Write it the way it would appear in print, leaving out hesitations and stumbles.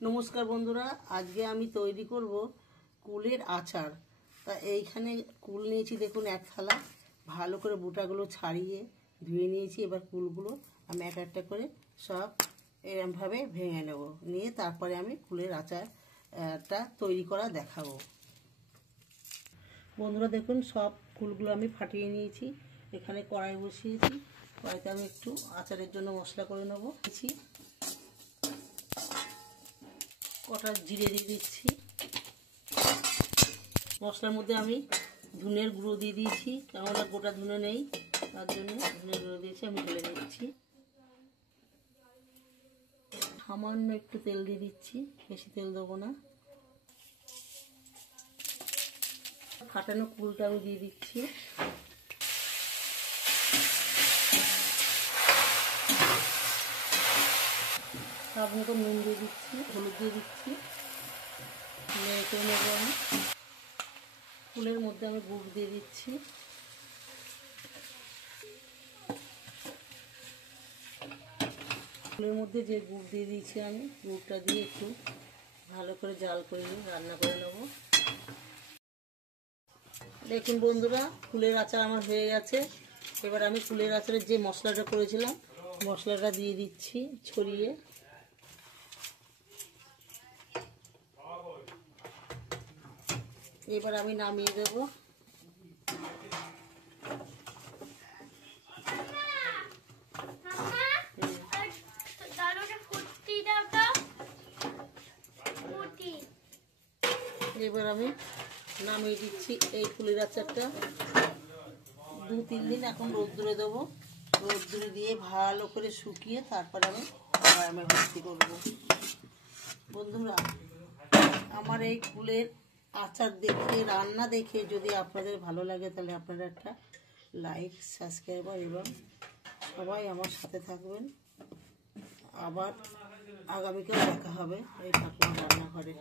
নমস্কার বন্ধুরা, আজকে আমি তৈরি করব কুলের আচার। তা এইখানে কুল নিয়েছি, দেখুন এক থালা। ভালো করে বুটাগুলো ছাড়িয়ে ধুয়ে নিয়েছি। এবার কুলগুলো আমি এক একটা করে সব এরমভাবে ভেঙে নেব, নিয়ে তারপরে আমি কুলের আচারটা তৈরি করা দেখাবো। বন্ধুরা দেখুন, সব কুলগুলো আমি ফাটিয়ে নিয়েছি। এখানে কড়াই বসিয়েছি। কড়াইতে আমি একটু আচারের জন্য মশলা করে নেবো। কটা জিরে দিয়ে দিচ্ছি। মশলার মধ্যে আমি ধনের গুঁড়ো দিয়ে দিয়েছি, কেননা গোটা ধনে নেই, তার জন্য ধনের গুঁড়ো দিয়েছি। আমি ঢেলে দিচ্ছি। সামান্য একটু তেল দিয়ে দিচ্ছি, বেশি তেল দেবো না। ফাটানো কুলটা আমি দিয়ে দিচ্ছি। স্বাদ মতো নুন দিয়ে দিচ্ছি, হলুদ দিয়ে দিচ্ছি। নেড়ে নেবো আমি। ফুলের মধ্যে আমি গুড় দিয়ে দিচ্ছি। ফুলের মধ্যে যে গুড় দিয়ে দিয়েছি আমি, গুড়টা দিয়ে একটু ভালো করে জাল করে নিয়ে রান্না করে নেব। দেখুন বন্ধুরা, ফুলের আচার আমার হয়ে গেছে। এবার আমি ফুলের আচারের যে মশলাটা করেছিলাম, মশলাটা দিয়ে দিচ্ছি ছড়িয়ে। এবার আমি নামিয়ে দেব। এবার আমি নামিয়ে দিচ্ছি এই ফুলের আচারটা। 2-3 দিন এখন রোদ্দুরে দেবো। রোদ্দুরে দিয়ে ভালো করে শুকিয়ে তারপর আমি বয়ামে ভর্তি করব। বন্ধুরা, আমার এই ফুলের আচার দেখে, রান্না দেখে যদি আপনাদের ভালো লাগে, তাহলে আপনারা একটা লাইক, সাবস্ক্রাইবার এবং সবাই আমার সাথে থাকবেন। আবার আগামীকাল দেখা হবে এই ঠাকুমার রান্নাঘরে।